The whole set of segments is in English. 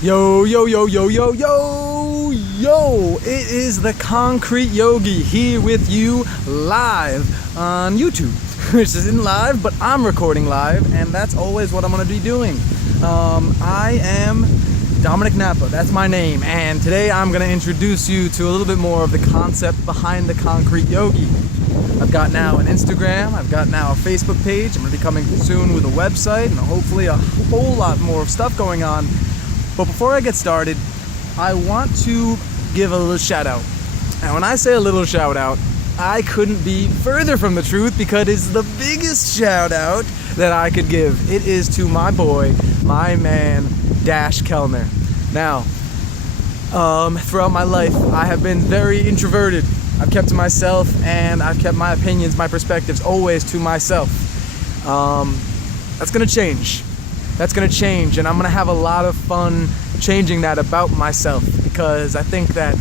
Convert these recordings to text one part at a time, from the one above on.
Yo, yo, yo, yo, yo, yo, yo! It is the Concrete Yogi here with you live on YouTube. Which isn't live, but I'm recording live, and that's always what I'm going to be doing. I am Dominic Napa, that's my name, and today I'm going to introduce you to a little bit more of the concept behind the Concrete Yogi. I've got now an Instagram, I've got now a Facebook page, I'm going to be coming soon with a website, and hopefully a whole lot more stuff going on. But before I get started, I want to give a little shout out. And when I say a little shout out, I couldn't be further from the truth because it's the biggest shout out that I could give. It is to my boy, my man, Dash Kellner. Now, throughout my life, I have been very introverted. I've kept to myself, and I've kept my opinions, my perspectives always to myself. That's gonna change. That's gonna change, and I'm gonna have a lot of fun changing that about myself, because I think that,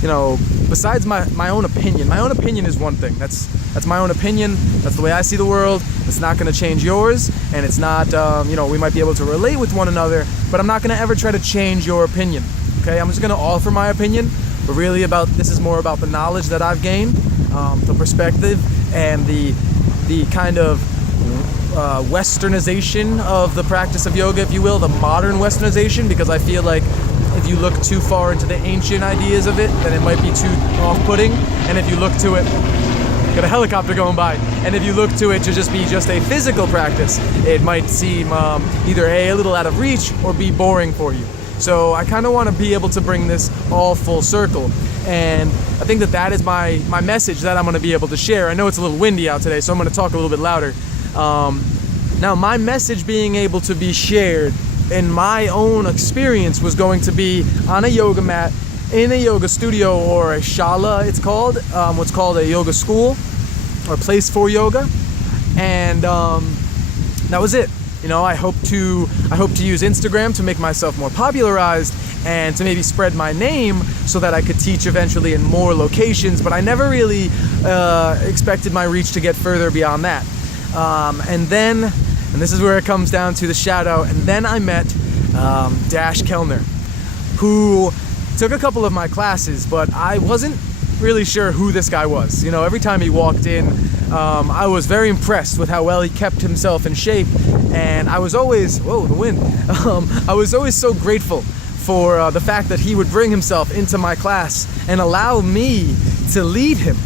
you know, besides my own opinion is one thing. That's my own opinion. That's the way I see the world. It's not gonna change yours, and it's not, you know, we might be able to relate with one another, but I'm not gonna ever try to change your opinion. Okay, I'm just gonna offer my opinion, but really this is more about the knowledge that I've gained, the perspective, and the kind of westernization of the practice of yoga, if you will, the modern westernization, because I feel like if you look too far into the ancient ideas of it, then it might be too off-putting, and if you look to it, got a helicopter going by, and if you look to it to just be just a physical practice, it might seem either a little out of reach or be boring for you. So I kind of want to be able to bring this all full circle, and I think that is my message that I'm going to be able to share. I know it's a little windy out today, so I'm going to talk a little bit louder. Now, my message being able to be shared in my own experience was going to be on a yoga mat, in a yoga studio, or a shala, it's called, what's called a yoga school, or place for yoga, and that was it. You know, I hope to use Instagram to make myself more popularized and to maybe spread my name so that I could teach eventually in more locations, but I never really expected my reach to get further beyond that. And this is where it comes down to the shout out, and then I met Dash Kellner, who took a couple of my classes, but I wasn't really sure who this guy was. You know, every time he walked in, I was very impressed with how well he kept himself in shape, and I was always, whoa, the wind, I was always so grateful for the fact that he would bring himself into my class and allow me to lead him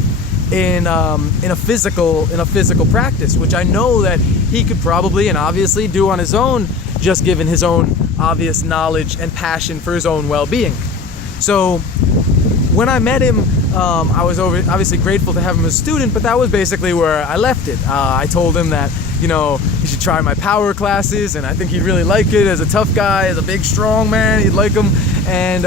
in a physical practice, which I know that he could probably and obviously do on his own, just given his own obvious knowledge and passion for his own well-being. So when I met him, I was obviously grateful to have him as a student, but that was basically where I left it. I told him that, you know, he should try my power classes, and I think he'd really like it. As a tough guy, as a big, strong man, he'd like them. And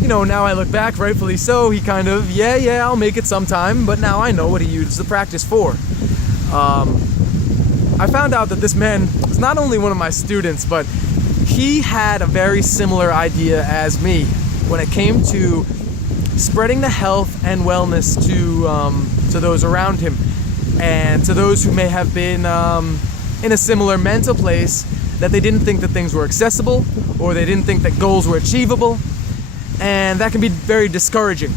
you know, now I look back, rightfully so, he kind of, yeah, I'll make it sometime, but now I know what he uses the practice for. I found out that this man was not only one of my students, but he had a very similar idea as me when it came to spreading the health and wellness to those around him, and to those who may have been in a similar mental place, that they didn't think that things were accessible, or they didn't think that goals were achievable, and that can be very discouraging.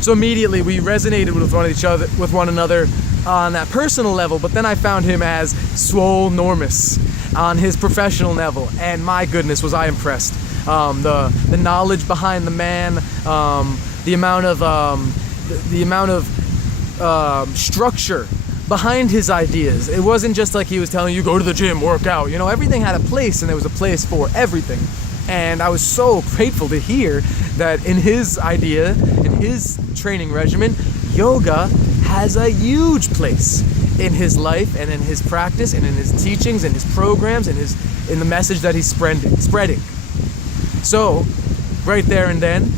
So immediately we resonated with one another on that personal level, but then I found him as Swolenormous on his professional level, and my goodness, was I impressed. The knowledge behind the man, the amount of structure behind his ideas. It wasn't just like he was telling you, go to the gym, work out. You know, everything had a place, and there was a place for everything. And I was so grateful to hear that in his idea, in his training regimen, yoga has a huge place in his life and in his practice and in his teachings and his programs and in the message that he's spreading. So, right there and then,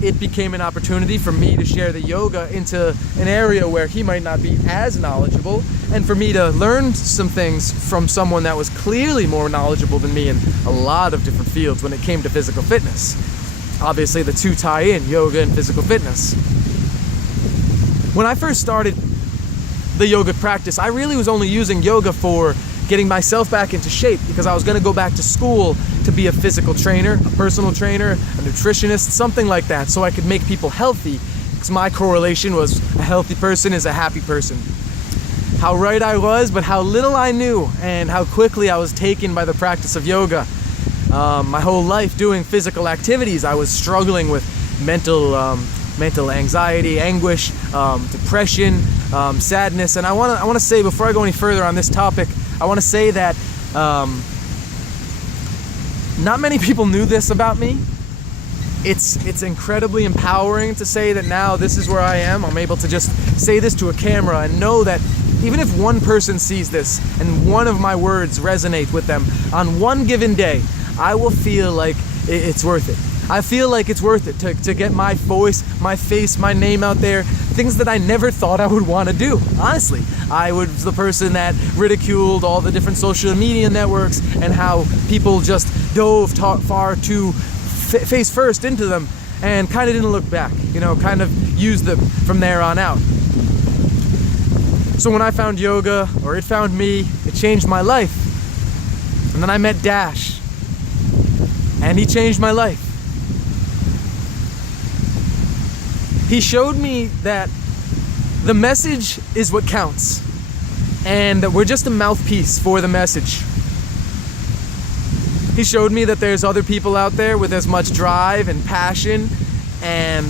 it became an opportunity for me to share the yoga into an area where he might not be as knowledgeable, and for me to learn some things from someone that was clearly more knowledgeable than me in a lot of different fields when it came to physical fitness. Obviously, the two tie in, yoga and physical fitness. When I first started the yoga practice, I really was only using yoga for getting myself back into shape, because I was going to go back to school to be a physical trainer, a personal trainer, a nutritionist, something like that, so I could make people healthy, because my correlation was a healthy person is a happy person. How right I was, but how little I knew, and how quickly I was taken by the practice of yoga. My whole life doing physical activities, I was struggling with mental anxiety, anguish, depression, sadness. And I want to say, before I go any further on this topic, I want to say that not many people knew this about me. It's incredibly empowering to say that now this is where I am. I'm able to just say this to a camera and know that even if one person sees this and one of my words resonate with them on one given day, I will feel like it's worth it. I feel like it's worth it to get my voice, my face, my name out there, things that I never thought I would want to do. Honestly, I was the person that ridiculed all the different social media networks and how people just dove far too face first into them and kind of didn't look back, kind of used them from there on out. So when I found yoga, or it found me, it changed my life. And then I met Dash, and he changed my life. He showed me that the message is what counts, and that we're just a mouthpiece for the message. He showed me that there's other people out there with as much drive and passion and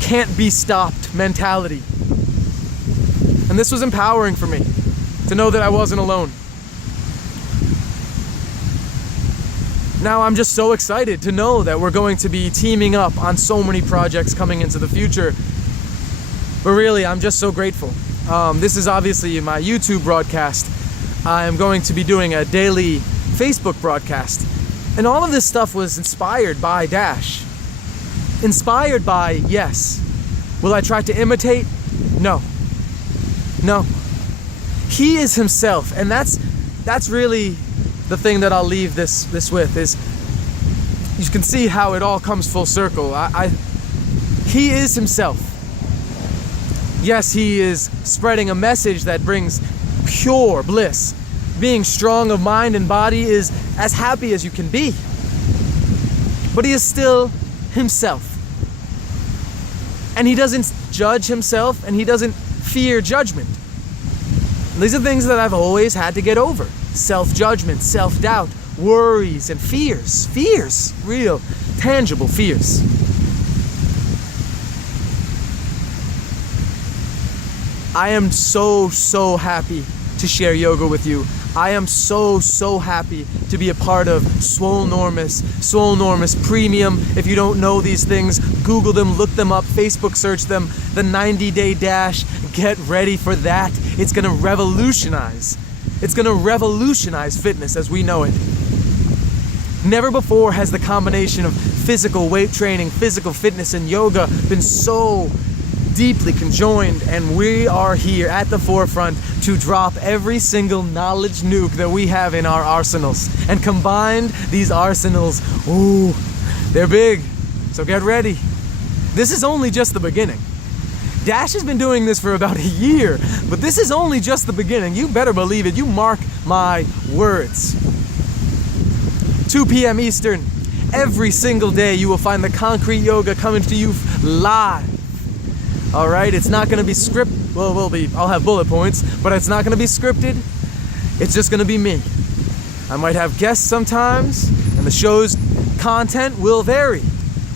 can't be stopped mentality. And this was empowering for me, to know that I wasn't alone. Now I'm just so excited to know that we're going to be teaming up on so many projects coming into the future. But really, I'm just so grateful. This is obviously my YouTube broadcast. I'm going to be doing a daily Facebook broadcast. And all of this stuff was inspired by Dash. Inspired by, yes. Will I try to imitate? No. No. He is himself, and that's really the thing that I'll leave this with, is you can see how it all comes full circle. He is himself. Yes, he is spreading a message that brings pure bliss. Being strong of mind and body is as happy as you can be. But he is still himself. And he doesn't judge himself, and he doesn't fear judgment. These are things that I've always had to get over. Self-judgment, self-doubt, worries, and fears. Fears, real, tangible fears. I am so happy to share yoga with you. I am so happy to be a part of Swolenormous Premium. If you don't know these things, Google them, look them up, Facebook search them. The 90-day dash, get ready for that. It's gonna revolutionize. It's gonna revolutionize fitness as we know it. Never before has the combination of physical weight training, physical fitness, and yoga been so deeply conjoined, and we are here at the forefront to drop every single knowledge nuke that we have in our arsenals. And combined, these arsenals, ooh, they're big. So get ready. This is only just the beginning. Dash has been doing this for about a year, but this is only just the beginning. You better believe it. You mark my words. 2 p.m. Eastern, every single day you will find the concrete yoga coming to you live. All right, it's not gonna be scripted. Well, I'll have bullet points, but it's not gonna be scripted. It's just gonna be me. I might have guests sometimes, and the show's content will vary.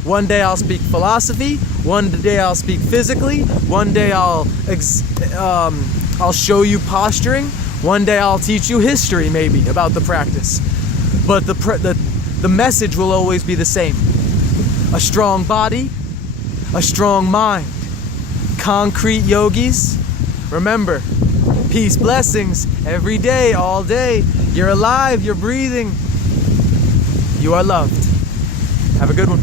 One day I'll speak philosophy, one day I'll speak physically, one day I'll show you posturing, one day I'll teach you history maybe about the practice. But the message will always be the same. A strong body, a strong mind. Concrete yogis, remember, peace, blessings, every day, all day. You're alive, you're breathing. You are loved. Have a good one.